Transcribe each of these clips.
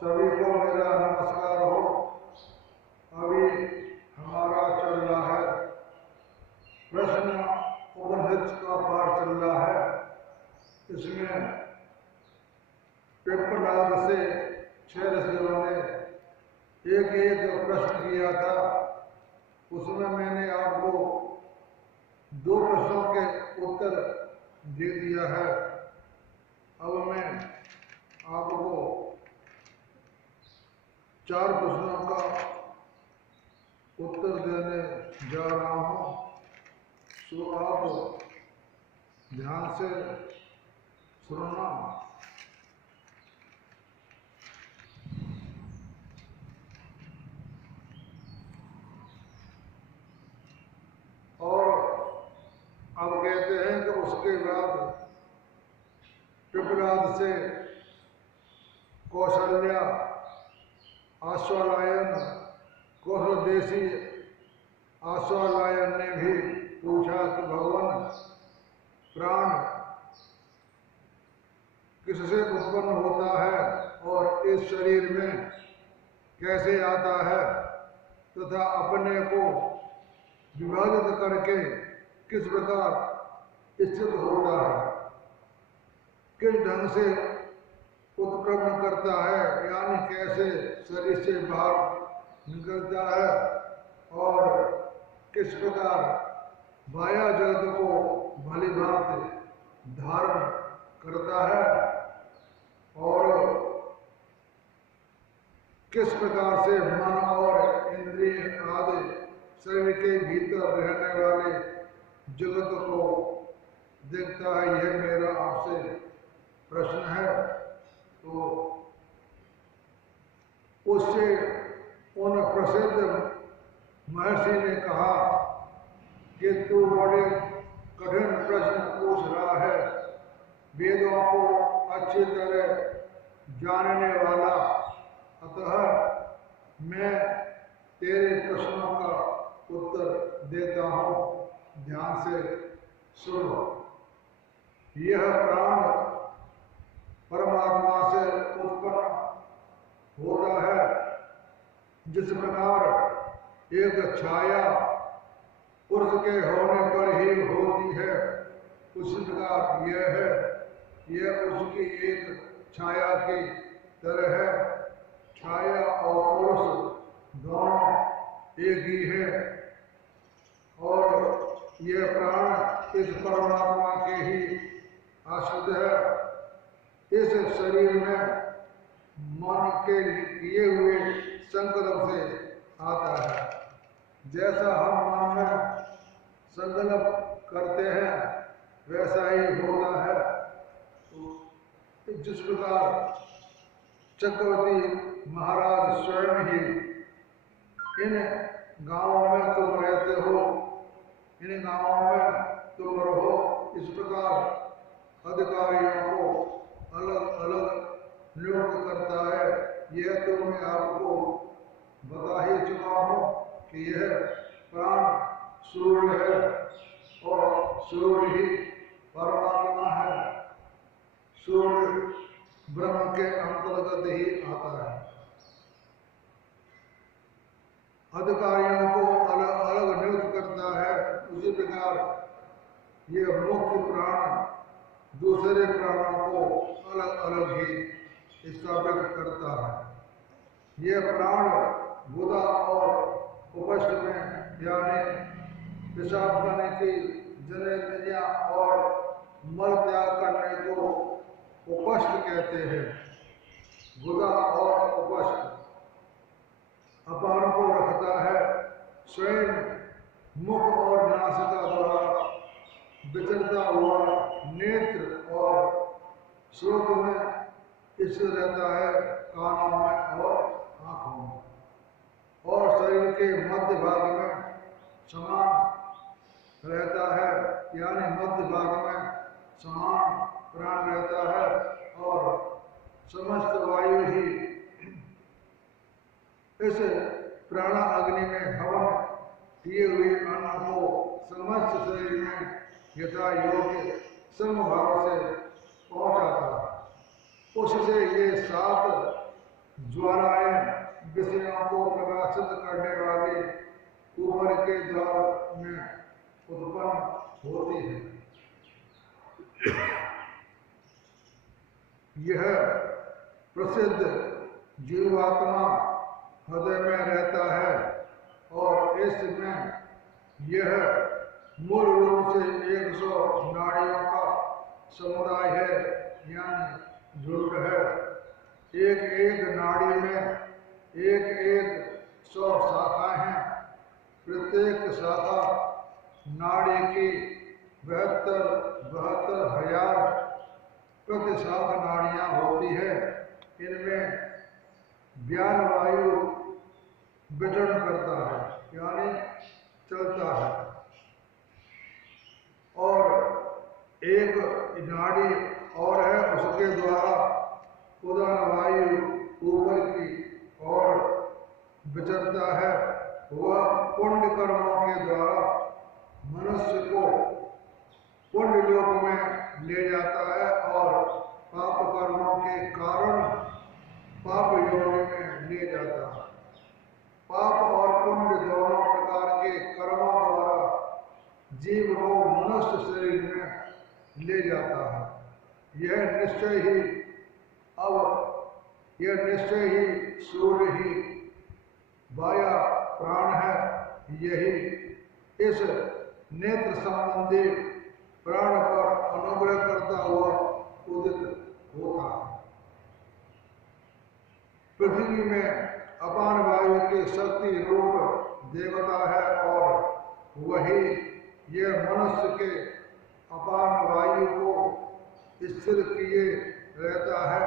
सभी को मेरा नमस्कार हो। अभी हमारा चल रहा है प्रश्न उपनिषद का पाठ चल रहा है। इसमें पिप्पलाद से 6 ऋषियों ने एक एक प्रश्न किया था। उसमें मैंने आपको 2 प्रश्नों के उत्तर दे दिया है। अब मैं आपको 4 प्रश्नों का उत्तर देने जा रहा हूँ। सो आप ध्यान से सुनना। और अब कहते हैं कि उसके बाद पिप्पलाद से कौशल्या, अश्वलायन, कौशलदेशी अश्वलायन ने भी पूछा कि भगवान, प्राण किससे उत्पन्न होता है और इस शरीर में कैसे आता है तथा अपने को विभाजित करके किस प्रकार स्थित होता है, किस ढंग से उत्पन्न करता है, यानी कैसे शरीर से बाहर निकलता है और किस प्रकार माया जगत को भली भांति धारण करता है और किस प्रकार से मन और इंद्रिय आदि शरीर के भीतर रहने वाले जगत को देखता है। यह मेरा आपसे प्रश्न है। तो उससे उन प्रसिद्ध महर्षि ने कहा कि तू बड़े कठिन प्रश्न पूछ रहा है, वेदों को अच्छी तरह जानने वाला, अतः मैं तेरे प्रश्नों का उत्तर देता हूँ। ध्यान से सुनो। यह प्राण परमात्मा से उत्पन्न होता है। जिस प्रकार एक छाया पुरुष के होने पर ही होती है, उसी प्रकार यह है, यह उसकी एक छाया की तरह है। छाया और पुरुष दोनों एक ही है और यह प्राण इस परमात्मा के ही आश्रित है। इस शरीर में मन के किए हुए संकल्प से आता है। जैसा हम मन में संकल्प करते हैं वैसा ही होता है। तो जिस प्रकार चक्रवर्ती महाराज स्वयं ही इन गांवों में तुम रहते हो, इन गांवों में तुम रहो, इस प्रकार अधिकारियों को अलग अलग नियुक्त करता है। यह तो मैं आपको बता ही चुका हूँ कि यह प्राण सूर्य है और सूर्य ही परमात्मा है। सूर्य ब्रह्म के अंतर्गत ही आता है। अधिकारियों को अलग अलग नियुक्त करता है। उसी प्रकार यह मुख्य प्राण दूसरे प्राणों को अलग अलग ही स्थापित करता है। यह प्राण गुदा और उपस्थ में यानी पेशाब करने की जननेंद्रियां और मल त्याग करने को उपस्थ कहते हैं। गुदा और उपस्थ अपान को रखता है। स्वयं मुख और नासिका द्वारा विचरता हुआ नेत्र और श्रोत में स्थित रहता है, कानों में और आंखों में, और शरीर के मध्य भाग में समान रहता है, यानी मध्य भाग में समान प्राण रहता है और समस्त वायु ही इस प्राणा अग्नि में हवन किए हुए अन्न को समस्त शरीर में यथा योग्य समभाव से पहुंचाता है। उससे ये 7 ज्वालाएं विषयों को प्रकाशित करने वाली ऊपर के द्वार में उत्पन्न होती है। यह प्रसिद्ध जीवात्मा हृदय में रहता है और इसमें यह मूल रूप से 100 नाड़ियों का समुदाय है, यानी झुंड है। एक एक नाड़ी में एक 100 शाखाएं हैं। प्रत्येक शाखा नाड़ी की 72 हजार प्रति शाखा नाड़ियां होती है। इनमें ज्ञान वायु विचरण करता है, यानी चलता है, और एक नाड़ी और है, उसके द्वारा उदान वायु ऊपर की ओर विचरता है। वह पुण्य कर्मों के द्वारा मनुष्य को पुण्य लोक में ले जाता है और पाप कर्मों के कारण पाप योनि में ले जाता है। पाप और पुण्य दोनों प्रकार के कर्मों द्वारा जीव को मनुष्य शरीर में ले जाता है। यह निश्चय ही सूर्य ही वाया प्राण है। यही इस नेत्र संबंधी प्राण पर अनुग्रह करता हुआ उदित होता है। पृथ्वी में अपान वायु की शक्ति रूप देवता है और वही यह मनुष्य के अपान वायु को स्थिर किए रहता है।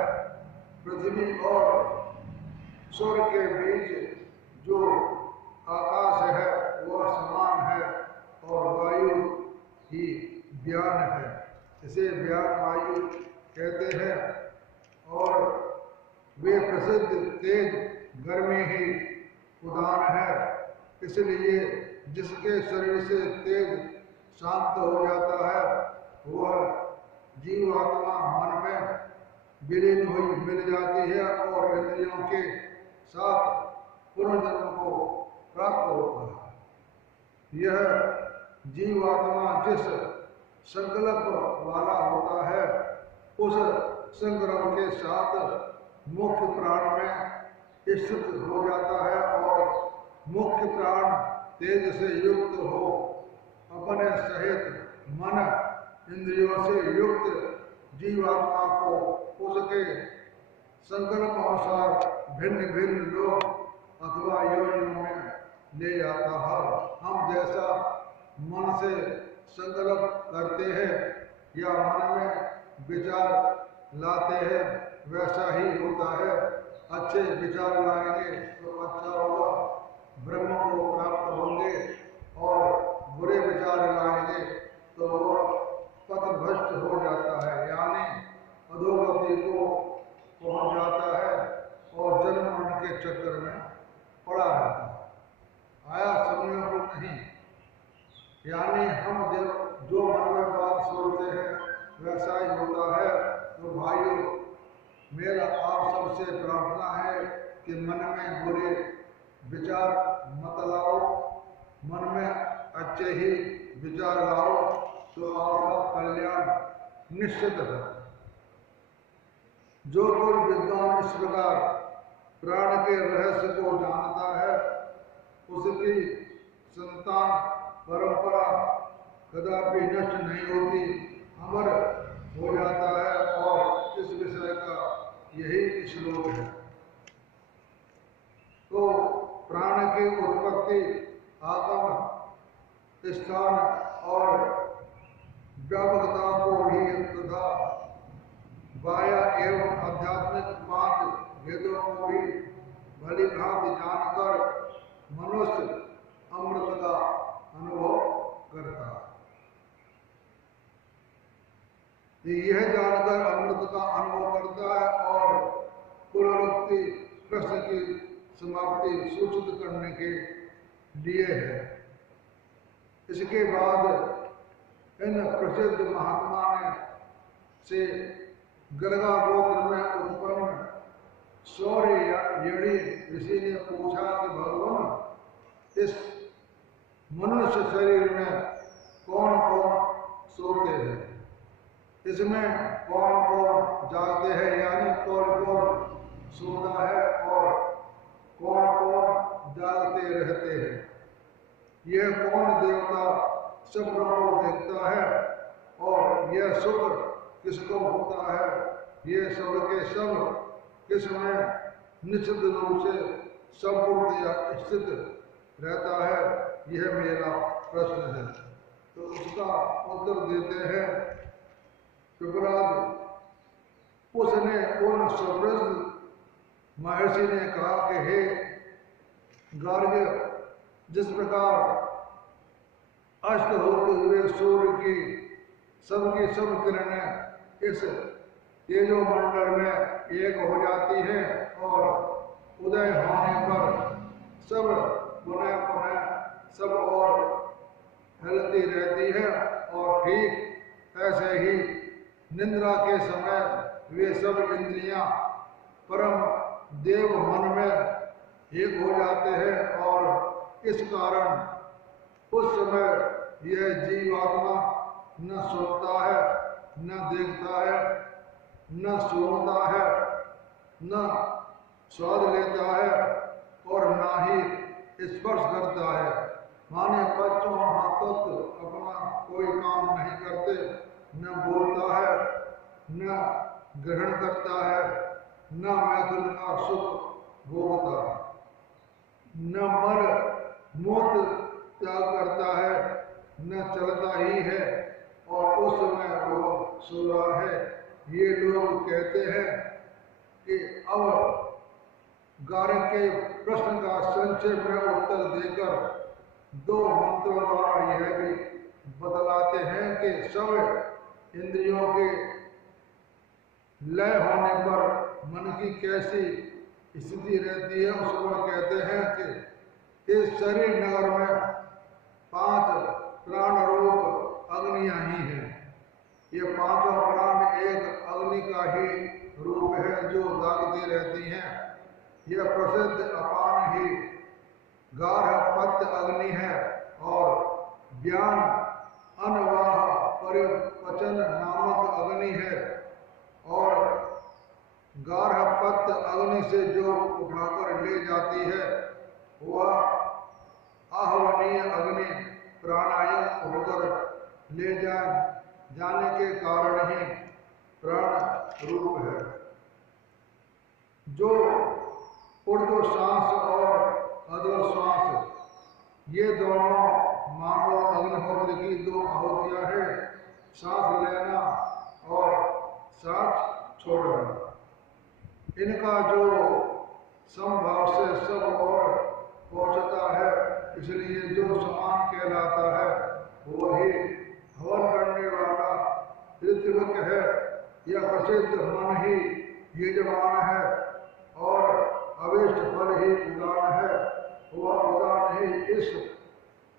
पृथ्वी और सूर्य के बीच जो आकाश है वह समान है और वायु ही ज्ञान है। इसे ज्ञान वायु कहते हैं और वे प्रसिद्ध तेज गर्मी ही उदान है। इसलिए जिसके शरीर से तेज शांत हो जाता है वह जीवात्मा मन में विलीन हुई मिल जाती है और इंद्रियों के साथ पुनर्जन्म को प्राप्त होता है। यह जीवात्मा जिस संकल्प वाला होता है उस संकल्प के साथ मुख्य प्राण में स्थित हो जाता है और मुख्य प्राण तेज से युक्त हो अपने सहित मन इंद्रियों से युक्त जीवात्मा को उसके संकल्प अनुसार भिन्न भिन्न लोक अथवा योनियों में ले जाता है। हम जैसा मन से संकल्प करते हैं या मन में विचार लाते हैं वैसा ही होता है। अच्छे विचार लाएंगे तो अच्छा होगा, ब्रह्म को प्राप्त होंगे, और बुरे विचार लाएंगे तो वह पथभ्रष्ट हो जाता है, यानी अधोगति को पहुंच जाता है और जन्म मरण के चक्कर में पड़ा रहता है। आया समय को नहीं, यानी हम जब जो मन में बात सोचते हैं वैसा ही होता है। तो भाइयों, मेरा आप सबसे प्रार्थना है कि मन में बुरे विचार मत लाओ, मन में अच्छे ही विचार लाओ तो आपका कल्याण निश्चित है। जो कोई विद्वान इस प्रकार प्राण के रहस्य को जानता है उसकी संतान परंपरा कदापि नष्ट नहीं होती, अमर हो जाता है। और इस विषय का यही श्लोक है। तो प्राण की उत्पत्ति, आत्म स्थान और व्यापकता को भी तथा वाया एवं आध्यात्मिक 5 वेदों को भी भली भांति जानकर मनुष्य अमृत का अनुभव करता है। यह जानकर अमृत का अनुभव करता है और पुनरुक्ति प्रश्न की समाप्ति सूचित करने के लिए है। इसके बाद इन प्रसिद्ध महात्मा ने से गलगा गोत्र में उत्पन्न शौर्य ही ऋषि ने पूछा कि भगवान, इस मनुष्य शरीर में कौन कौन सोते हैं, इसमें कौन कौन जागते हैं, यानी कौन कौन सोता है और कौन कौन जागते रहते हैं। यह कौन देवता सपनों को देखता है और यह सुख किसको होता है, ये सब के सब किसमें निश्चित रूप से संपूर्ण या स्थित रहता है, यह मेरा प्रश्न है। तो उसका उत्तर देते हैं पिपलाद। उसने उन सुवृद्ध महर्षि ने कहा कि हे गार्ग्य, जिस प्रकार अस्त होते हुए सूर्य की सब किरणें इस तेजोमंडल में एक हो जाती है और उदय होने पर सब पुनः पुनः सब और फैलती रहती है, और ठीक ऐसे ही निद्रा के समय वे सब इंद्रियां परम देव मन में एक हो जाते हैं, और इस कारण उस समय यह जीवात्मा न सुनता है, न देखता है, न सुनता है, न स्वाद लेता है और न ही स्पर्श करता है। माने बच्चों हाथों अपना कोई काम नहीं करते, न बोलता है, न ग्रहण करता है, न मैथुन का सुख भोगता है, न मर मूत्र त्याग करता है, न चलता ही है, और उस समय वो सो रहा है। ये लोग कहते हैं कि अब गार्ग के प्रश्न का संक्षेप में उत्तर देकर दो मंत्रों द्वारा यह भी बतलाते हैं कि सब इंद्रियों के लय होने पर मन की कैसी स्थिति रहती है। उसको कहते हैं कि इस शरीर नगर में 5 प्राण रूप अग्नियां ही हैं। ये 5 प्राण एक अग्नि का ही रूप है जो दागती रहती हैं। यह प्रसिद्ध अपान ही गार्हपत्य अग्नि है और ज्ञान अनवाह परिपचन नामक अग्नि है, और गार्हपत्य अग्नि से जो उठाकर ले जाती है वह आहवनीय अग्नि प्राणायाम होकर ले जाने के कारण ही प्राण रूप है। जो ऊर्ध्व श्वास और अधो श्वास, ये दोनों मानव अग्निहोत्र की 2 आहुतियां हैं, सांस लेना और सांस छोड़ना। इनका जो समभाव से सब और पहुंचता है, इसलिए जो समान कहलाता है वही हवन करने वाला ऋत्विक है। यह प्रसिद्ध मन ही यजमान है और अविष्ट फल ही उदान है। वह उदान ही इस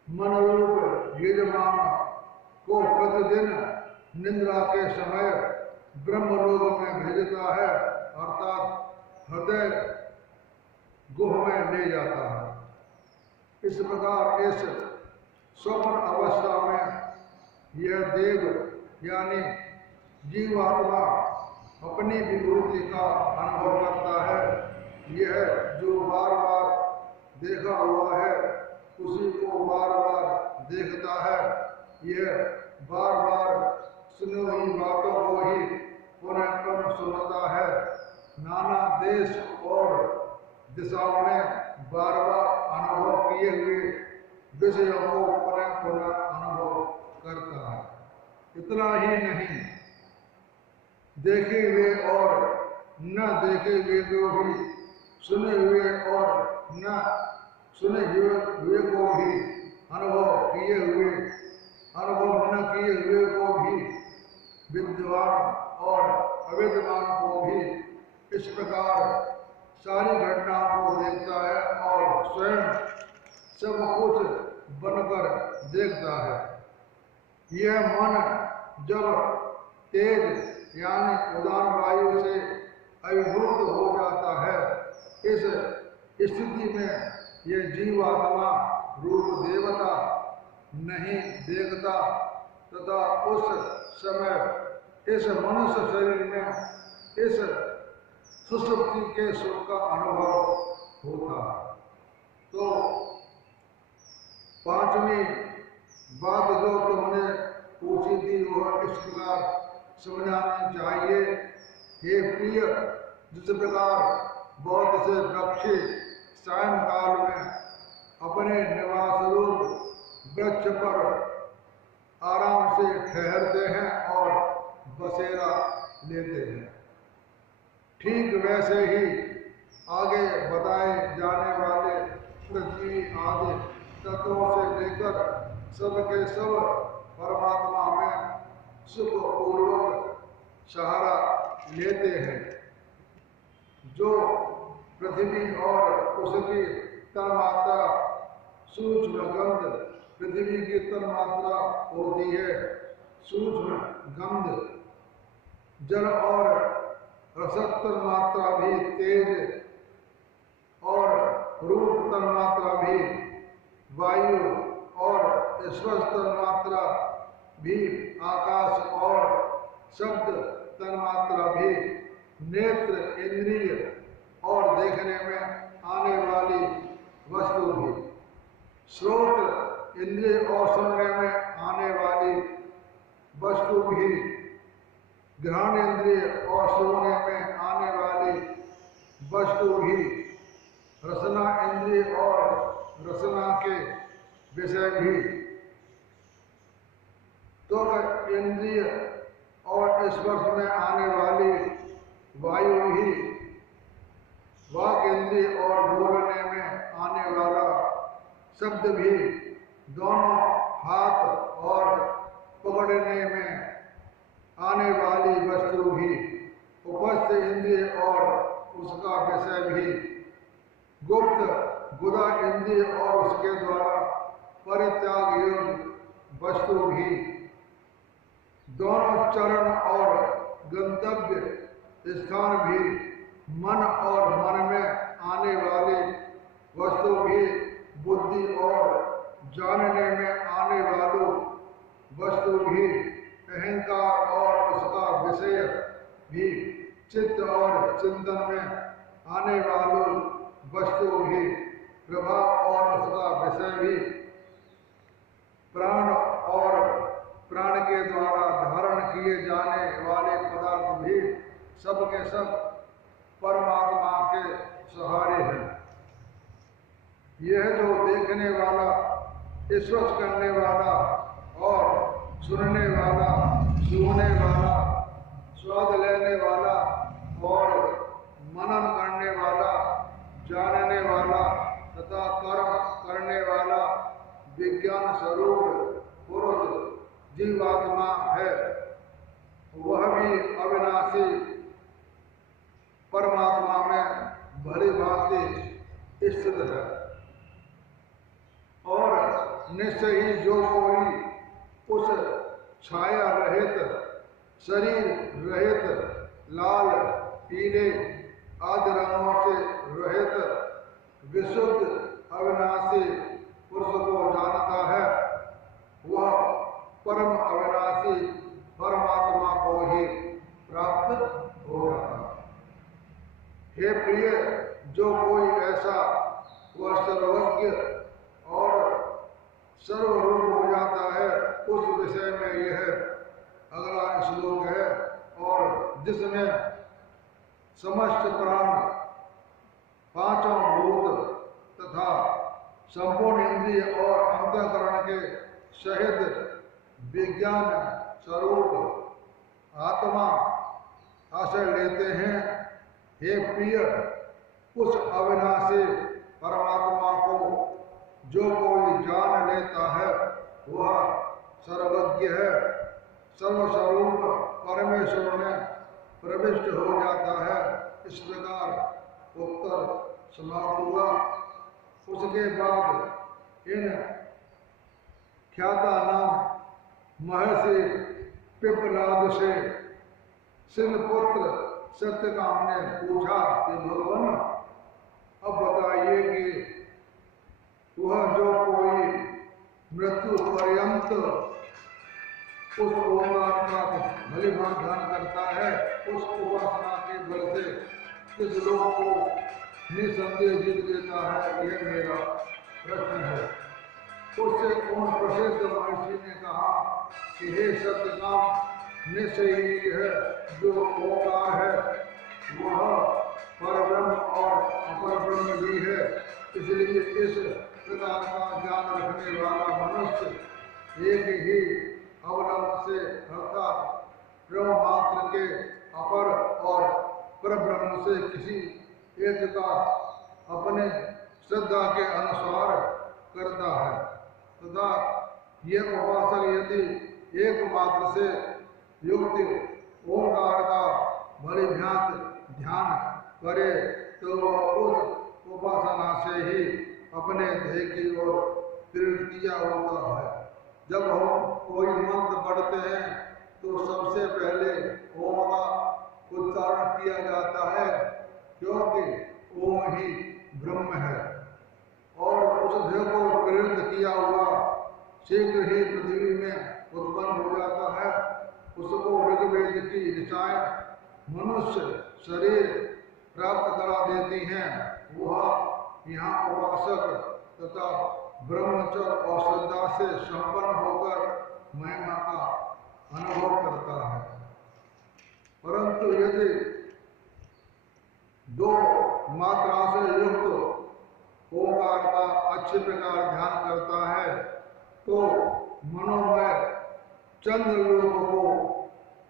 मनरूप यजमान को प्रतिदिन निद्रा के समय ब्रह्मलोक में भेजता है, अर्थात हृदय गुह में ले जाता है। इस प्रकार इस स्वप्न अवस्था में यह देव यानी जीवात्मा अपनी विभूति का अनुभव करता है। यह जो बार बार देखा हुआ है उसी को बार बार देखता है। यह बार बार सुनी हुई बातों को ही पुनः पुनः सुनता है। नाना देश और दिशाओं में बार बार अनुभव किए हुए विषयों को पुनः पुनः अनुभव करता है। इतना ही नहीं, देखे हुए और न देखे हुए को भी, सुने हुए और न सुने हुए को भी, अनुभव किए हुए अनुभव न किए हुए को भी, विद्वान और अविद्वान को भी इस प्रकार सारी घटनाओं को देखता है और स्वयं सब कुछ बनकर देखता है। यह मन जब तेज यानी उदान वायु से अभिभूत हो जाता है, इस स्थिति में ये जीवात्मा रूप देवता नहीं देखता तथा उस समय इस मनुष्य शरीर में इस सुसुप्ति के सुख का अनुभव होता। तो पांचवी बात जो तुमने पूछी थी वह इस प्रकार समझानी चाहिए। हे प्रिय, जिस प्रकार बहुत से पक्षी सायंकाल में अपने निवास रूप वृक्ष पर आराम से ठहरते हैं और बसेरा लेते हैं, ठीक वैसे ही आगे बताए जाने वाले पृथ्वी आदि तत्वों से लेकर सबके सब परमात्मा में सुखपूर्वक सहारा लेते हैं। जो पृथ्वी और उसकी तन्मात्रा सूक्ष्म गंध, पृथ्वी की तन्मात्रा होती है सूक्ष्म गंध, जल और रसद तन्मात्रा भी तेज और रूप तन्मात्रा भी वायु और स्पर्श तन्मात्रा भी आकाश और शब्द तन्मात्रा भी नेत्र इंद्रिय और देखने में आने वाली वस्तु भी, श्रोत्र इंद्रिय और सुनने में आने वाली वस्तु भी, ग्रहण इंद्रिय और सुनने में आने वाली वस्तु भी, रसना इंद्रिय और रसना के विषय भी, त्वक इंद्रिय और स्पर्श में आने वाली वायु ही, वाक इंद्रिय और बोलने में आने वाला शब्द भी, दोनों हाथ और पकड़ने में आने वाली वस्तु भी, उपस्थ इंद्रिय और उसका विषय भी, गुप्त गुदा इंद्रिय और उसके द्वारा परित्याग योग्य वस्तु भी, दोनों चरण और गंतव्य स्थान भी, मन और मन में आने वाली वस्तु भी, बुद्धि और जानने में आने वाली वस्तु भी, अहंकार और उसका विषय भी, चित्त और चिंतन में आने वाली वस्तु भी, प्रभाव और उसका विषय भी, प्राण और प्राण के द्वारा धारण किए जाने वाले पदार्थ भी, सब के सब परमात्मा के सहारे हैं। यह जो देखने वाला, स्पर्श करने वाला और सुनने वाला, छूने वाला, स्वाद लेने वाला और मनन करने वाला, जानने वाला तथा कर्म करने वाला विज्ञान स्वरूप पुरुष जीवात्मा है, वह भी अविनाशी परमात्मा में भली भांति स्थित है। और निश्चय ही जो कोई उस छाया रहित, शरीर रहित, लाल पीले आदि रंगों से रहित विशुद्ध अविनाशी पुरुष को जानता है, वह परम अविनाशी परमात्मा को ही प्राप्त हो जाता है। हे प्रिय, जो कोई ऐसा वह सर्वज्ञ और सर्वरूप हो जाता है, उस विषय में यह अगला श्लोक है, और जिसमें समस्त प्राण, पांचों भूत तथा संपूर्ण इंद्रिय और अंतःकरण के सहित विज्ञान स्वरूप आत्मा आश्रय लेते हैं। हे प्रिय, उस अविनाशी परमात्मा को जो कोई जान लेता है, वह सर्वज्ञ है, सर्वस्वरूप परमेश्वर में प्रविष्ट हो जाता है। इस प्रकार उत्तर समाप्त हुआ। उसके बाद इन ख्याता नाम महर्षि पिपलाद से शिलपुत्र सत्यकाम ने पूछा कि भगवान, अब बताइए उस ओंकार का भली भांति ध्यान करता है, उस उपासना के बल से किस लोग को निसंदेह जीत देता है, यह मेरा प्रश्न है। उससे उन प्रसिद्ध महर्षि ने कहा कि हे सत्यकाम, निश्चय ही है जो ओंकार है वह परब्रह्म और अपर ब्रह्म भी है। इसलिए इस प्रकार का ज्ञान रखने वाला मनुष्य एक ही अवलंब से अर्थात ब्रह्म मात्र के अपर और परब्रह्म से किसी एक का अपने श्रद्धा के अनुसार करता है तथा यह उपासक यदि एकमात्र से युक्त ओंकार का भली भांति ध्यान करे तो वह उस उपासना से ही अपने देह की ओर प्रेरित किया होता है। जब हम कोई मंत्र पढ़ते हैं तो सबसे पहले ओम का उच्चारण किया जाता है, क्योंकि ओम ही ब्रह्म है और उस देह को प्रेरित किया हुआ शीघ्र ही पृथ्वी में उत्पन्न हो जाता है। उसको ऋग्वेद की ऋचाएं मनुष्य शरीर प्राप्त करा देती हैं। वह यहाँ उपासक तथा ब्रह्मचर्य और श्रद्धा से संपन्न होकर महिमा का अनुभव करता है। परंतु यदि दो मात्रा से युक्त ओंकार का अच्छे प्रकार ध्यान करता है तो मनोमय चंद्रलोक को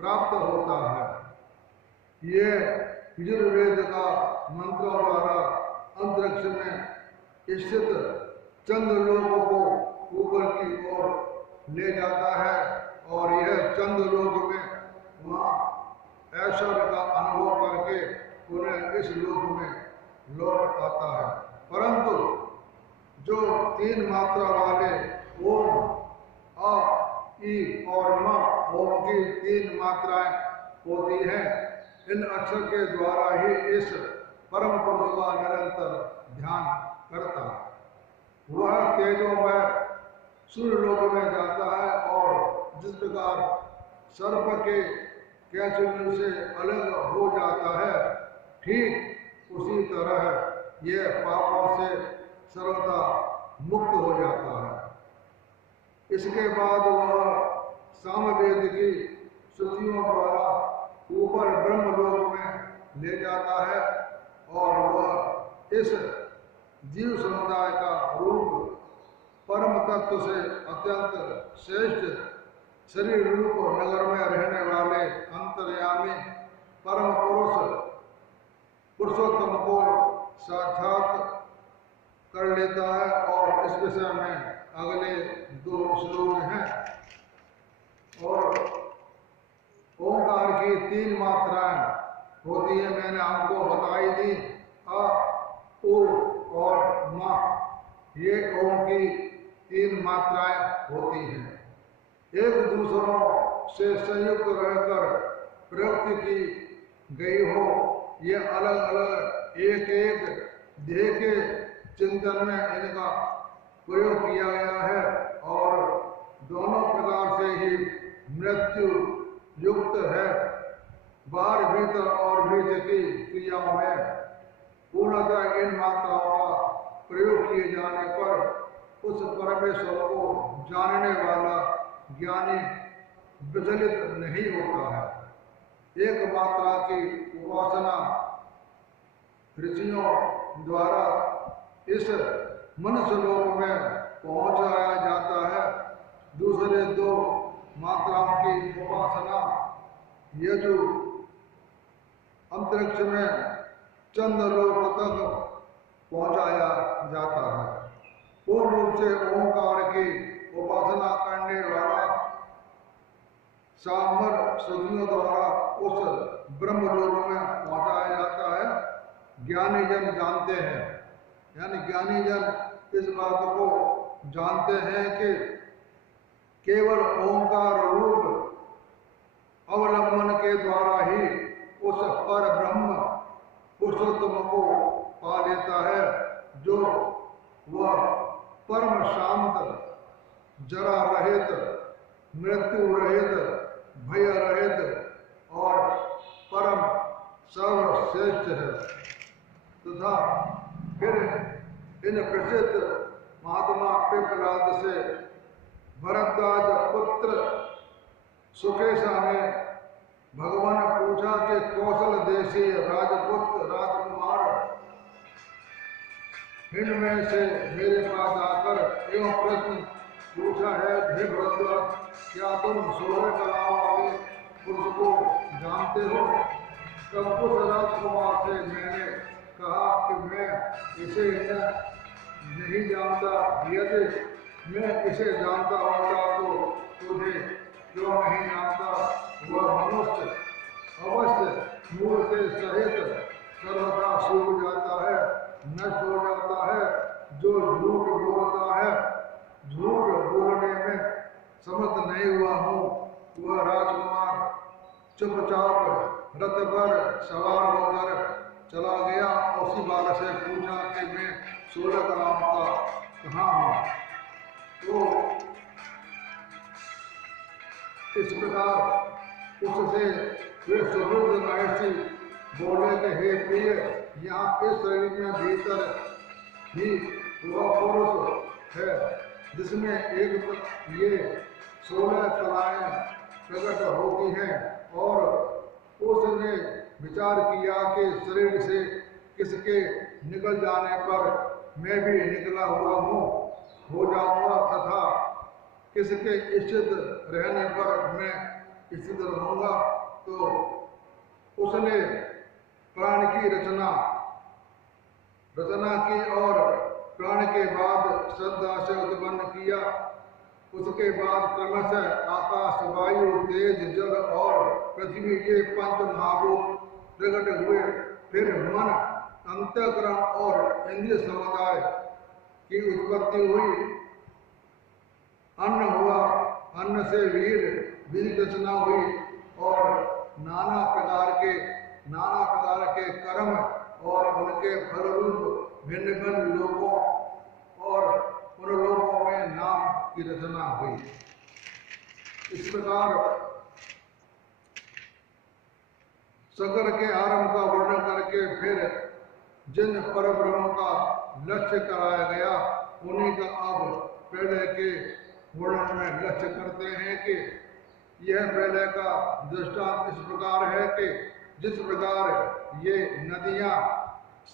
प्राप्त होता है। यह यजुर्वेद का मंत्रों द्वारा अंतरिक्ष में स्थित चंद्रलोक को ऊपर की ओर ले जाता है और यह चंद्रलोक में वहाँ ऐश्वर्य का अनुभव करके उन्हें इस लोक में लौट आता है। परंतु जो तीन मात्रा वाले ओम, अ, ई और म ओम की तीन मात्राएं होती हैं, इन अक्षर के द्वारा ही इस परम पुरुष का निरंतर ध्यान करता है। वह तेजोमय सूर्यलोक में जाता है और जिस प्रकार सर्प के कैंचुली से अलग हो जाता है, ठीक उसी तरह यह पापों से सर्वथा मुक्त हो जाता है। इसके बाद वह सामवेद की श्रुतियों द्वारा ऊपर ब्रह्मलोक में ले जाता है और वह इस जीव समुदाय का रूप परम तत्व से अत्यंत श्रेष्ठ शरीर रूप नगर में रहने वाले अंतर्यामी परम पुरुषोत्तम को साक्षात कर लेता है। और इस विषय में अगले दो श्लोक हैं। और ओंकार की तीन मात्राएं होती है, मैंने आपको बताई थी, अ, उ और म। ये ओम की तीन मात्राएं होती हैं। एक दूसरों से संयुक्त रहकर प्रयुक्त की गई हो, ये अलग अलग एक एक देह के चिंतन में इनका प्रयोग किया गया है और दोनों प्रकार से ही मृत्यु युक्त है। बाहर भीतर और भीतर की क्रियाओं में पूर्णतः इन मात्राओं का प्रयोग किए जाने पर उस परमेश्वर को जानने वाला ज्ञानी विचलित नहीं होता है। एक मात्रा की उपासना ऋषियों द्वारा इस मनुष्य लोक में पहुंचाया जाता है। दूसरे दो मात्राओं की उपासना यजु अंतरिक्ष में चंद्रलोक तक पहुंचाया जाता है। पूर्ण रूप से ओंकार की उपासना करने वाला सांबर श्रुतियों द्वारा उस ब्रह्मलोक में पहुंचाया जाता है। ज्ञानी जन जानते हैं, यानी ज्ञानी जन इस बात को जानते हैं कि केवल ओंकार रूप अवलंबन के द्वारा ही उस पर ब्रह्म पुरुषोत्तम को पा लेता है, जो वह परम शांत जरा रहित मृत्यु रहित, भय रहित और परम सर्वश्रेष्ठ है। तथा फिर इन प्रसिद्ध महात्मा पिपलाद से भरद्वाज पुत्र सुकेशा ने भगवान पूछा कि कौशल देशी राजपुत्र राजकुमार इनमें से मेरे पास आकर एवं प्रश्न पूछा है, हे भरद्वाज, क्या तुम 16 कलाओं वाले पुरुष को जानते हो? तब उस राजकुमार से मैंने कहा कि मैं इसे नहीं जानता, यदि मैं इसे जानता होता तो तुझे क्यों नहीं जानता? वह मनुष्य अवश्य मूल के सहित सर्वथा सूख जाता है, नष्ट हो जाता है। जो झूठ बोलता है, झूठ बोलने में समर्थ नहीं हुआ हूँ। वह राजकुमार चुपचाप रथ पर सवार होकर चला गया। उसी बात से पूछा कि मैं 16 कलाओं का कहाँ हूँ? तो इस प्रकार उससे वे सुहृद महर्षि बोले कि हे प्रिय, यहाँ इस शरीर में भीतर ही वह पुरुष है जिसमें एक ये 16 कलाएं प्रकट होती हैं। और उसने विचार किया कि शरीर से किसके निकल जाने पर मैं भी निकला हुआ हूँ हो जाऊंगा तथा किसके स्थित रहने पर मैं स्थित रहूंगा। तो उसने प्राण की रचना की और प्राण के बाद श्रद्धा से उत्पन्न किया। उसके बाद क्रमशः आकाश, वायु, तेज, जल और पृथ्वी ये 5 महाभूत प्रकट हुए। फिर मन, अंतःकरण और इंद्रिय समुदाय की उत्पत्ति हुई। अन्न हुआ, अन्न से वीर, वीर रचना हुई और नाना प्रकार के कर्म और उनके फल रूप भिन्न भिन्न लोगों और उन लोगों में नाम की रचना हुई। इस प्रकार सगर के आरंभ का वर्णन करके फिर जिन परब्रह्म का लक्ष्य कराया गया उन्हीं का अब प्रलय के वर्णन में लक्ष्य करते हैं कि यह प्रलय का दृष्टांत इस प्रकार है कि जिस प्रकार ये नदियां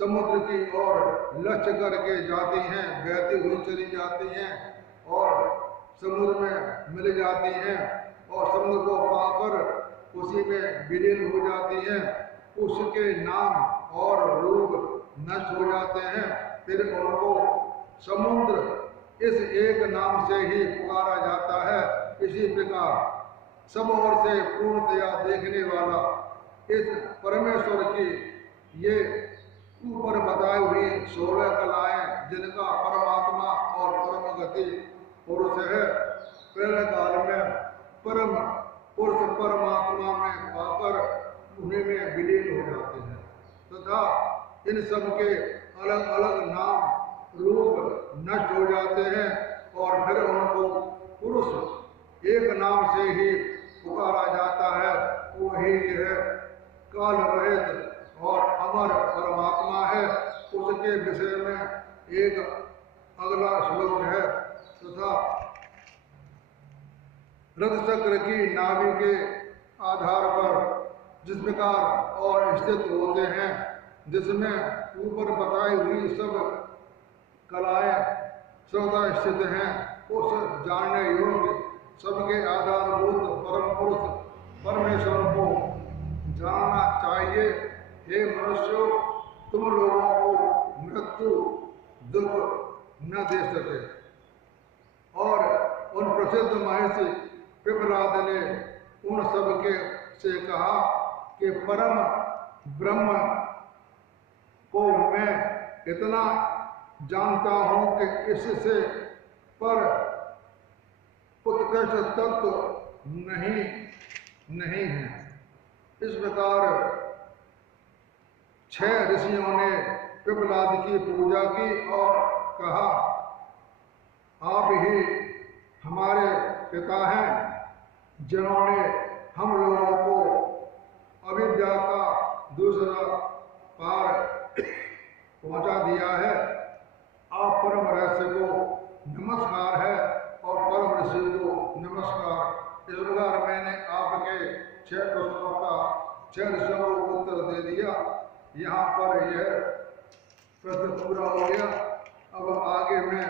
समुद्र की ओर लक्ष्य करके जाती हैं, बहती हुई चली जाती हैं और समुद्र में मिल जाती हैं और समुद्र को पाकर उसी में विलीन हो जाती हैं, उसके नाम और रूप नष्ट हो जाते हैं। फिर उनको समुद्र इस एक नाम से ही पुकारा जाता है। इसी प्रकार सब ओर से पूर्णतया देखने वाला इस परमेश्वर की ये ऊपर बताई हुई 16 कलाएं जिनका परमात्मा और परम गति पुरुष है, प्रलय काल में परम पुरुष परमात्मा में पाकर उन्हीं में विलीन हो जाते हैं तथा इन सब के अलग अलग नाम रूप नष्ट हो जाते हैं और फिर उनको पुरुष एक नाम से ही पुकारा जाता है। वही यह काल रहित और अमर परमात्मा है। उसके विषय में एक अगला श्लोक है तथा रथ चक्र की नाभि के आधार पर जिस प्रकार और स्थित होते हैं, जिसमें ऊपर बताई हुई सब कलाएं सदा स्थित हैं, उस जानने योग्य सबके आधारभूत परम पुरुष परमेश्वर को जानना चाहिए। हे मनुष्यों, तुम लोगों को मृत्यु दुख न दे सके। और उन प्रसिद्ध महर्षि पिपलाद ने उन सब के से कहा कि परम ब्रह्म को मैं इतना जानता हूं कि इससे पर उत्कृष्ट तत्व नहीं है। इस प्रकार 6 ऋषियों ने पिपलाद की पूजा की और कहा, आप ही हमारे पिता हैं, जिन्होंने हम लोगों को अविद्या का दूसरा पार पहुंचा दिया है। आप परम रहस्य को नमस्कार है और परम ऋषि को नमस्कार। इस प्रकार मैंने आपके 6 प्रश्नों का 6 ऋषियों को उत्तर दे दिया। यहाँ पर यह प्रश्न पूरा हो गया। अब आगे मैं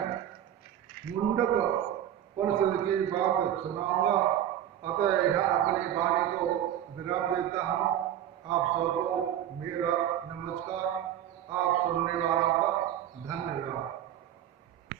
मुंडक परिषद की बात सुनाऊंगा। अतः यह अपनी वाणी को विराम देता हूँ। आप सबको मेरा नमस्कार। आप सुनने वालों का धन्यवाद।